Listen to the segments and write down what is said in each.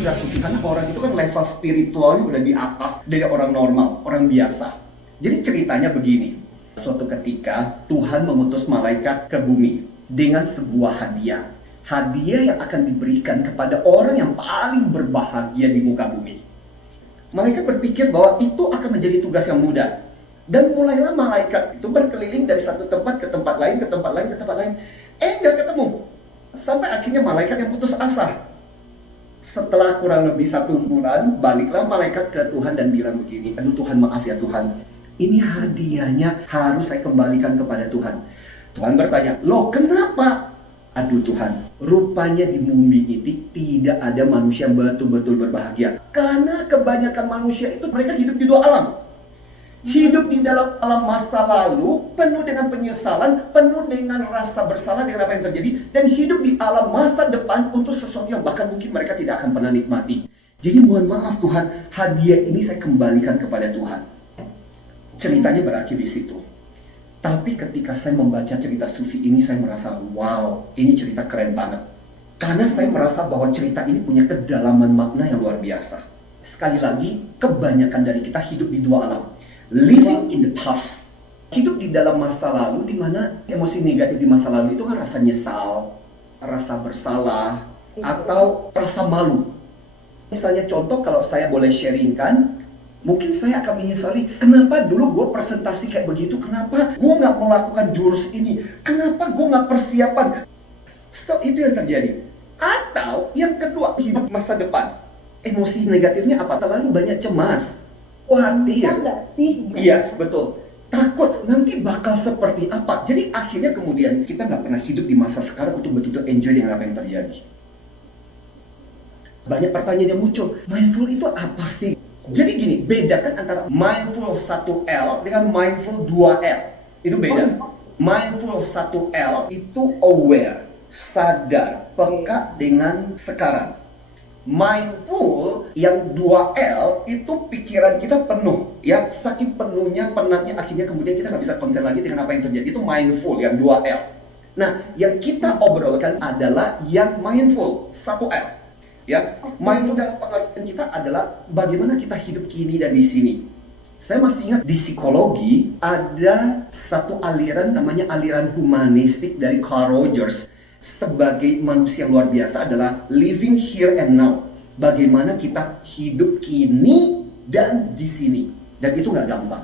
cerita sufi karena orang itu kan level spiritualnya udah di atas dari orang normal, orang biasa. Jadi ceritanya begini, suatu ketika Tuhan mengutus malaikat ke bumi dengan sebuah hadiah. Hadiah yang akan diberikan kepada orang yang paling berbahagia di muka bumi. Malaikat berpikir bahwa itu akan menjadi tugas yang mudah. Dan mulailah malaikat itu berkeliling dari satu tempat ke tempat lain, ke tempat lain, ke tempat lain. Nggak ketemu. Sampai akhirnya malaikat yang putus asa. Setelah kurang lebih 1 bulan, baliklah malaikat ke Tuhan dan bilang begini, aduh Tuhan, maaf ya Tuhan, ini hadiahnya harus saya kembalikan kepada Tuhan. Tuhan bertanya, loh kenapa? Aduh Tuhan, rupanya di bumi ini tidak ada manusia yang betul-betul berbahagia. Karena kebanyakan manusia itu mereka hidup di 2 alam. Hidup di dalam alam masa lalu, penuh dengan penyesalan, penuh dengan rasa bersalah dengan apa yang terjadi, dan hidup di alam masa depan untuk sesuatu yang bahkan mungkin mereka tidak akan pernah nikmati. Jadi mohon maaf Tuhan, hadiah ini saya kembalikan kepada Tuhan. Ceritanya berakhir di situ. Tapi ketika saya membaca cerita sufi ini, saya merasa, wow, ini cerita keren banget. Karena saya merasa bahwa cerita ini punya kedalaman makna yang luar biasa. Sekali lagi, kebanyakan dari kita hidup di 2 alam. Living in the past. Hidup di dalam masa lalu, di mana emosi negatif di masa lalu itu kan rasa nyesal, rasa bersalah, atau rasa malu. Misalnya contoh, kalau saya boleh sharingkan, mungkin saya akan menyesali, kenapa dulu gue presentasi kayak begitu, kenapa gue nggak melakukan jurus ini, kenapa gue nggak persiapan. Stop, itu yang terjadi. Atau yang kedua, hidup masa depan. Emosi negatifnya apa? Terlalu banyak cemas, khawatir. Enggak sih? Iya, betul. Takut nanti bakal seperti apa. Jadi akhirnya kemudian kita nggak pernah hidup di masa sekarang untuk betul-betul enjoy dengan apa yang terjadi. Banyak pertanyaan yang muncul, mindful itu apa sih? Jadi gini, bedakan antara mindful 1L dengan mindful 2L. Itu beda. Mindful 1L itu aware, sadar, peka dengan sekarang. Mindful yang 2L itu pikiran kita penuh, ya, saking penuhnya, penatnya, akhirnya kemudian kita nggak bisa konsen lagi dengan apa yang terjadi. Itu mindful yang 2L. Nah, yang kita obrolkan adalah yang mindful 1L. Ya, mindful dalam pengertian kita adalah bagaimana kita hidup kini dan di sini. Saya masih ingat di psikologi ada satu aliran namanya aliran humanistik dari Carl Rogers. Sebagai manusia yang luar biasa adalah living here and now. Bagaimana kita hidup kini dan di sini. Dan itu nggak gampang.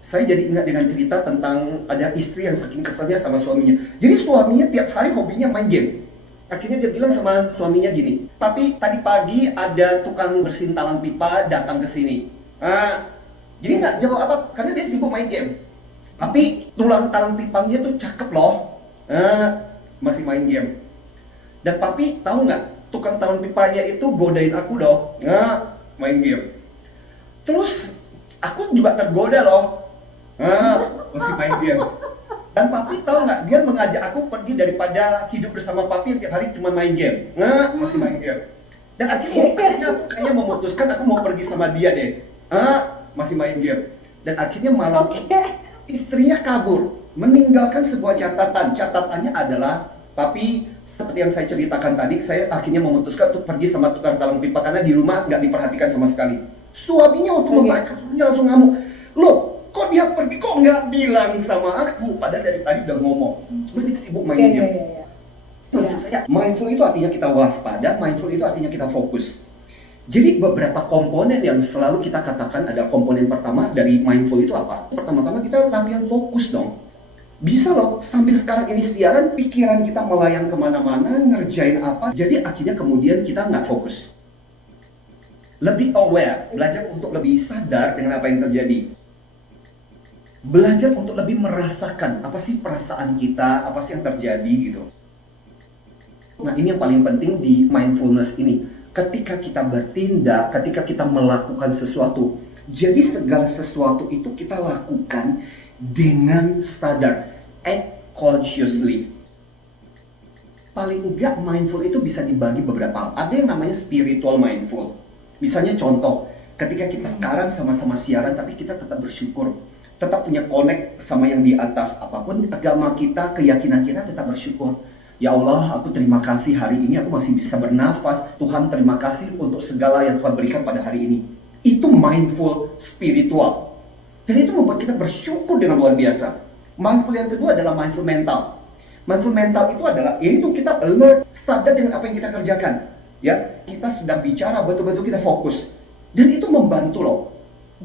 Saya jadi ingat dengan cerita tentang ada istri yang saking keselnya sama suaminya. Jadi suaminya tiap hari hobinya main game. Akhirnya dia bilang sama suaminya gini, "Papi, tadi pagi ada tukang bersihin talang pipa datang ke sini." Jadi nggak jawab apa, karena dia sibuk main game. Tapi tulang talang pipanya tuh cakep loh. Masih main game. Dan papi tahu nggak, tukang talang pipanya itu godain aku loh. Main game. Terus aku juga tergoda loh. Masih main game. Dan papi tahu nggak, dia mengajak aku pergi daripada hidup bersama papi yang tiap hari cuma main game. Masih main game. Dan akhirnya aku kayaknya memutuskan aku mau pergi sama dia deh. Masih main game. Dan akhirnya malam istrinya kabur, meninggalkan sebuah catatan. Catatannya adalah, papi, seperti yang saya ceritakan tadi, saya akhirnya memutuskan untuk pergi sama tukang talang pipa karena di rumah nggak diperhatikan sama sekali. Suaminya waktu membaca, suaminya langsung ngamuk. Loh, kok dia pergi, kok nggak bilang sama aku? Padahal dari tadi udah ngomong. Cuma dia sibuk main game. Maksud saya, mindful itu artinya kita waspada, mindful itu artinya kita fokus. Jadi beberapa komponen yang selalu kita katakan ada komponen pertama dari mindful itu apa? Pertama-tama kita latihan fokus dong. Bisa loh, sambil sekarang ini siaran, pikiran kita melayang kemana-mana, ngerjain apa, jadi akhirnya kemudian kita nggak fokus. Lebih aware, belajar untuk lebih sadar dengan apa yang terjadi. Belajar untuk lebih merasakan, apa sih perasaan kita, apa sih yang terjadi gitu. Nah, ini yang paling penting di mindfulness ini. Ketika kita bertindak, ketika kita melakukan sesuatu, jadi segala sesuatu itu kita lakukan dengan sadar, act consciously. Paling enggak mindful itu bisa dibagi beberapa hal. Ada yang namanya spiritual mindful. Misalnya contoh, ketika kita sekarang sama-sama siaran tapi kita tetap bersyukur, tetap punya connect sama yang di atas, apapun agama kita, keyakinan kita tetap bersyukur. Ya Allah, aku terima kasih hari ini aku masih bisa bernafas. Tuhan, terima kasih untuk segala yang Tuhan berikan pada hari ini. Itu mindful spiritual. Dan itu membuat kita bersyukur dengan luar biasa. Mindful yang kedua adalah mindful mental. Mindful mental itu adalah, yaitu kita alert, sadar dengan apa yang kita kerjakan. Ya, kita sedang bicara, betul-betul kita fokus. Dan itu membantu loh.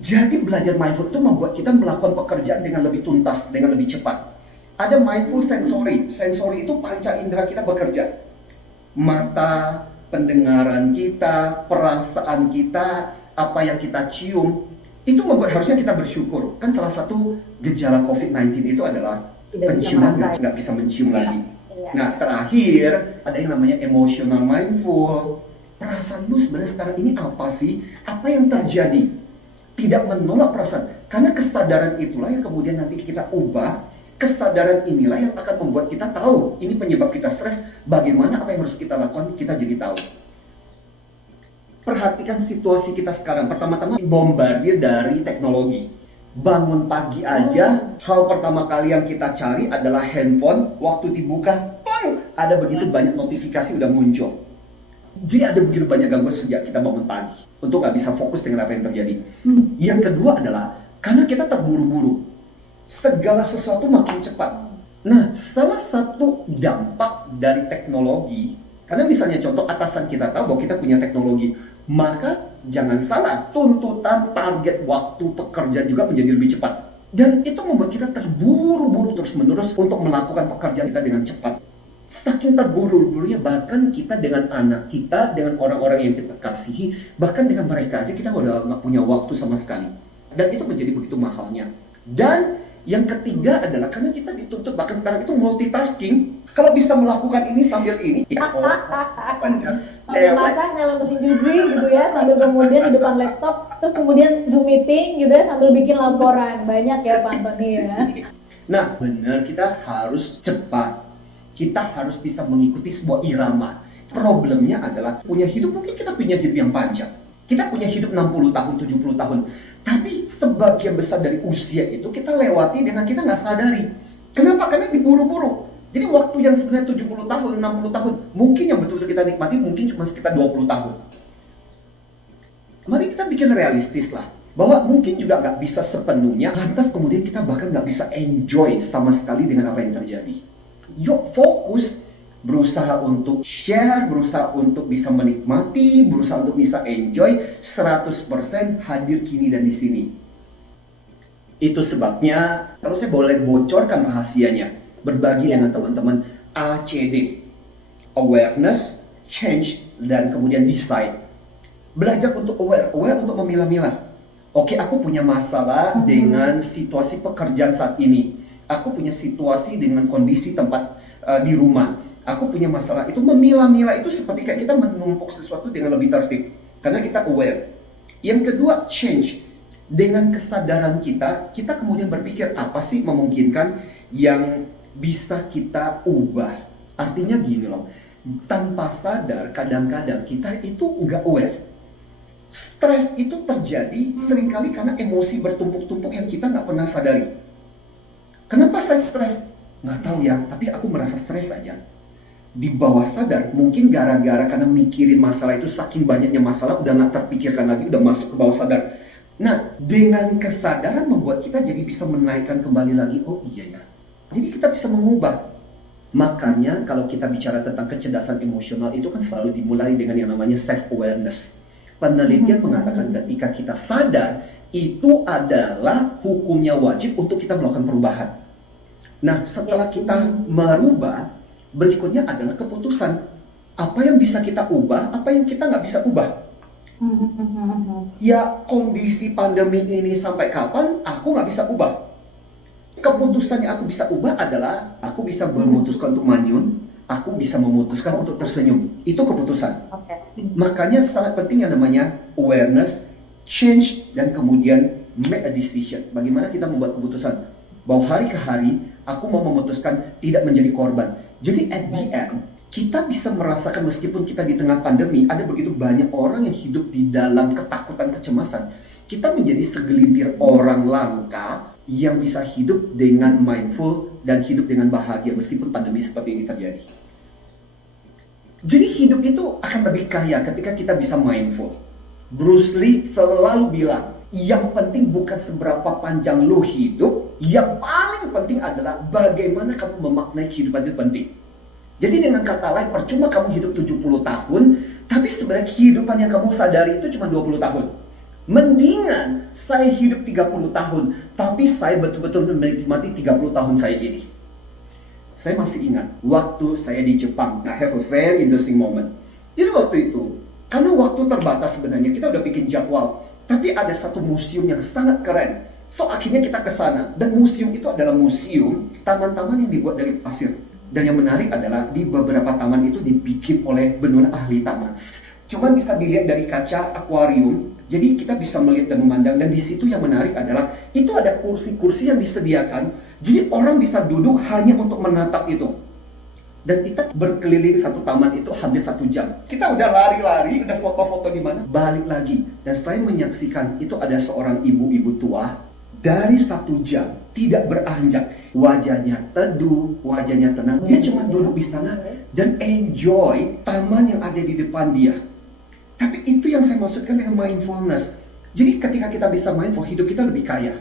Jadi belajar mindful itu membuat kita melakukan pekerjaan dengan lebih tuntas, dengan lebih cepat. Ada mindful sensory. Sensory itu panca indera kita bekerja. Mata, pendengaran kita, perasaan kita, apa yang kita cium, itu membuat harusnya kita bersyukur. Kan salah satu gejala COVID-19 itu adalah penciuman nggak bisa mencium lagi. Nah, terakhir ada yang namanya emotional mindful. Perasaanmu sebenarnya sekarang ini apa sih? Apa yang terjadi? Tidak menolak perasaan. Karena kesadaran itulah yang kemudian nanti kita ubah. Kesadaran inilah yang akan membuat kita tahu ini penyebab kita stres, bagaimana apa yang harus kita lakukan, kita jadi tahu. Perhatikan situasi kita sekarang. Pertama-tama bombardir dari teknologi. Bangun pagi aja, hal pertama kali yang kita cari adalah handphone. Waktu dibuka, pang, ada begitu banyak notifikasi udah muncul. Jadi ada begitu banyak gangguan sejak kita bangun pagi. Untuk nggak bisa fokus dengan apa yang terjadi. Yang kedua adalah, karena kita terburu-buru. Segala sesuatu makin cepat. Nah, salah satu dampak dari teknologi, karena misalnya contoh atasan kita tahu bahwa kita punya teknologi, maka jangan salah, tuntutan target waktu pekerjaan juga menjadi lebih cepat. Dan itu membuat kita terburu-buru terus-menerus untuk melakukan pekerjaan kita dengan cepat. Saking terburu-burunya, bahkan kita dengan anak kita, dengan orang-orang yang kita kasihi, bahkan dengan mereka aja kita udah nggak punya waktu sama sekali. Dan itu menjadi begitu mahalnya. Dan yang ketiga adalah karena kita dituntut, bahkan sekarang itu multitasking. Kalau bisa melakukan ini sambil ini, ya sambil masak, nyalain mesin cuci gitu ya, sambil kemudian di depan laptop, terus kemudian Zoom meeting gitu ya, sambil bikin laporan. Banyak ya Pak Antoni ya. Nah, benar, kita harus cepat. Kita harus bisa mengikuti sebuah irama. Problemnya adalah punya hidup, mungkin kita punya hidup yang panjang. Kita punya hidup 60 tahun, 70 tahun. Tapi sebagian besar dari usia itu kita lewati dengan kita nggak sadari. Kenapa? Karena diburu-buru. Jadi waktu yang sebenarnya 70 tahun, 60 tahun, mungkin yang betul-betul kita nikmati mungkin cuma sekitar 20 tahun. Mari kita bikin realistis lah. Bahwa mungkin juga nggak bisa sepenuhnya, lantas kemudian kita bahkan nggak bisa enjoy sama sekali dengan apa yang terjadi. Yuk fokus, berusaha untuk share, berusaha untuk bisa menikmati, berusaha untuk bisa enjoy 100% hadir kini dan di sini. Itu sebabnya, kalau saya boleh bocorkan rahasianya, berbagi dengan teman-teman ACD, awareness, change, dan kemudian decide. Belajar untuk aware untuk memilah-milah. Oke, aku punya masalah dengan situasi pekerjaan saat ini. Aku punya situasi dengan kondisi tempat di rumah. Aku punya masalah itu, memilah-milah itu seperti kayak kita menumpuk sesuatu dengan lebih tertib. Karena kita aware. Yang kedua, change. Dengan kesadaran kita kemudian berpikir apa sih memungkinkan yang bisa kita ubah. Artinya gini loh, tanpa sadar kadang-kadang kita itu nggak aware. Stres itu terjadi seringkali karena emosi bertumpuk-tumpuk yang kita nggak pernah sadari. Kenapa saya stres? Nggak tahu ya, tapi aku merasa stres aja. Di bawah sadar, mungkin gara-gara karena mikirin masalah itu, saking banyaknya masalah, udah nggak terpikirkan lagi, udah masuk ke bawah sadar. Nah, dengan kesadaran membuat kita jadi bisa menaikkan kembali lagi, oh iya ya. Jadi kita bisa mengubah. Makanya kalau kita bicara tentang kecerdasan emosional, itu kan selalu dimulai dengan yang namanya self-awareness. Penelitian mengatakan ketika kita sadar, itu adalah hukumnya wajib untuk kita melakukan perubahan. Nah, setelah kita merubah, berikutnya adalah keputusan. Apa yang bisa kita ubah, apa yang kita nggak bisa ubah. Ya, kondisi pandemi ini sampai kapan, aku nggak bisa ubah. Keputusan yang aku bisa ubah adalah, aku bisa memutuskan untuk manyun, aku bisa memutuskan untuk tersenyum. Itu keputusan. Makanya sangat penting yang namanya awareness, change, dan kemudian make a decision. Bagaimana kita membuat keputusan bahwa hari ke hari, aku mau memutuskan tidak menjadi korban. Jadi at the end, kita bisa merasakan meskipun kita di tengah pandemi, ada begitu banyak orang yang hidup di dalam ketakutan, kecemasan. Kita menjadi segelintir orang langka yang bisa hidup dengan mindful dan hidup dengan bahagia meskipun pandemi seperti ini terjadi. Jadi hidup itu akan lebih kaya ketika kita bisa mindful. Bruce Lee selalu bilang, yang penting bukan seberapa panjang lo hidup, yang paling penting adalah bagaimana kamu memaknai kehidupan itu penting. Jadi dengan kata lain, percuma kamu hidup 70 tahun, tapi sebenarnya kehidupan yang kamu sadari itu cuma 20 tahun. Mendingan saya hidup 30 tahun, tapi saya betul-betul menikmati 30 tahun saya ini. Saya masih ingat, waktu saya di Jepang, I have a very interesting moment. Jadi waktu itu, karena waktu terbatas sebenarnya, kita udah bikin jadwal. Tapi ada satu museum yang sangat keren. So akhirnya kita ke sana. Dan museum itu adalah museum taman-taman yang dibuat dari pasir. Dan yang menarik adalah di beberapa taman itu dibikin oleh benar ahli taman. Cuman bisa dilihat dari kaca akuarium. Jadi kita bisa melihat dan memandang. Dan di situ yang menarik adalah itu ada kursi-kursi yang disediakan. Jadi orang bisa duduk hanya untuk menatap itu. Dan kita berkeliling satu taman itu hampir 1 jam. Kita udah lari-lari, udah foto-foto di mana, balik lagi. Dan saya menyaksikan itu ada seorang ibu-ibu tua dari 1 jam tidak beranjak. Wajahnya teduh, wajahnya tenang. Dia cuma duduk di sana dan enjoy taman yang ada di depan dia. Tapi itu yang saya maksudkan dengan mindfulness. Jadi ketika kita bisa mindful, hidup kita lebih kaya.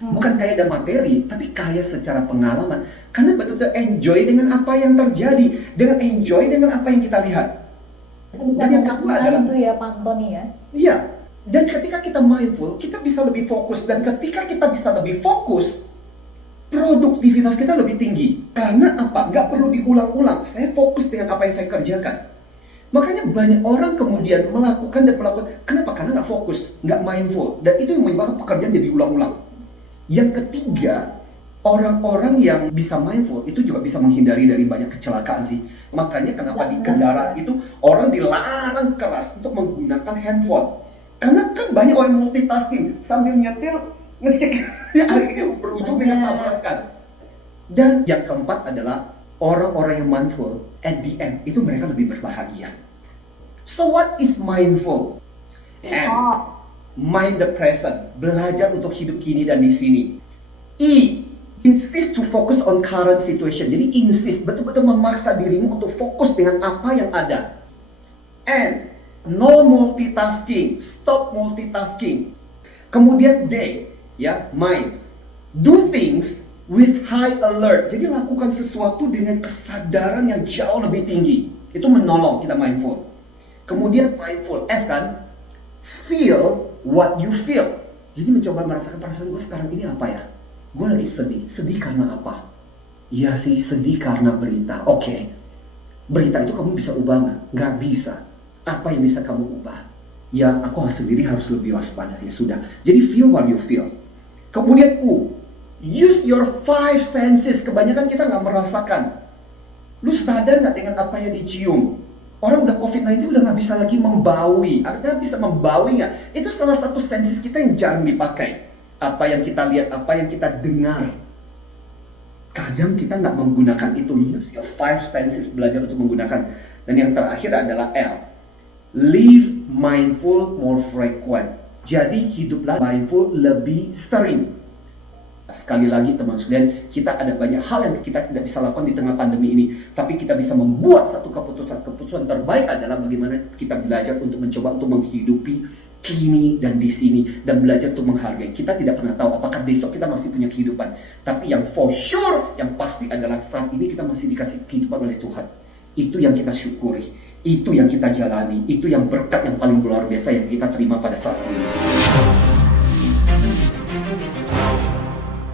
Bukan kaya dan materi, tapi kaya secara pengalaman. Karena betul-betul enjoy dengan apa yang terjadi, dengan enjoy dengan apa yang kita lihat. Dan yang kedua adalah itu ya, Pak Antoni ya. Iya. Dan ketika kita mindful, kita bisa lebih fokus. Dan ketika kita bisa lebih fokus, produktivitas kita lebih tinggi. Karena apa? Nggak perlu diulang-ulang. Saya fokus dengan apa yang saya kerjakan. Makanya banyak orang kemudian melakukan dan melakukan. Kenapa? Karena nggak fokus, nggak mindful. Dan itu yang menyebabkan pekerjaan jadi ulang-ulang. Yang ketiga, orang-orang yang bisa mindful itu juga bisa menghindari dari banyak kecelakaan sih. Makanya kenapa di kendaraan itu orang dilarang keras untuk menggunakan handphone. Karena kan banyak orang multitasking sambil nyetir ngecek ya akhirnya berujung dengan tabrakan. Dan yang keempat adalah orang-orang yang mindful at the end itu mereka lebih berbahagia. So what is mindful? And mind the present, belajar untuk hidup kini dan di sini. E, insist to focus on current situation. Jadi insist, betul-betul memaksa dirimu untuk fokus dengan apa yang ada. And no multitasking, stop multitasking. Kemudian D, ya, mind. Do things with high alert. Jadi lakukan sesuatu dengan kesadaran yang jauh lebih tinggi. Itu menolong kita mindful. Kemudian mindful, F kan, feel what you feel. Jadi mencoba merasakan perasaan gue sekarang ini apa ya? Gue lagi sedih. Sedih karena apa? Ya sih, sedih karena berita. Oke. Berita itu kamu bisa ubah nggak? Nggak bisa. Apa yang bisa kamu ubah? Ya, aku sendiri harus lebih waspada. Ya sudah. Jadi feel what you feel. Kemudian U, use your 5 senses. Kebanyakan kita nggak merasakan. Lu sadar nggak dengan apa yang dicium? Orang udah COVID-19 udah nggak bisa lagi membaui. Artinya bisa membaui nggak? Itu salah satu senses kita yang jarang dipakai. Apa yang kita lihat, apa yang kita dengar. Kadang kita nggak menggunakan itu. Use your 5 senses, belajar untuk menggunakan. Dan yang terakhir adalah L. Live mindful more frequent. Jadi hiduplah mindful lebih sering. Sekali lagi teman sekalian, kita ada banyak hal yang kita tidak bisa lakukan di tengah pandemi ini. Tapi kita bisa membuat satu keputusan. Keputusan terbaik adalah bagaimana kita belajar untuk mencoba untuk menghidupi kini dan di sini. Dan belajar untuk menghargai. Kita tidak pernah tahu apakah besok kita masih punya kehidupan. Tapi yang for sure, yang pasti adalah saat ini kita masih dikasih kehidupan oleh Tuhan. Itu yang kita syukuri. Itu yang kita jalani. Itu yang berkat yang paling luar biasa yang kita terima pada saat ini.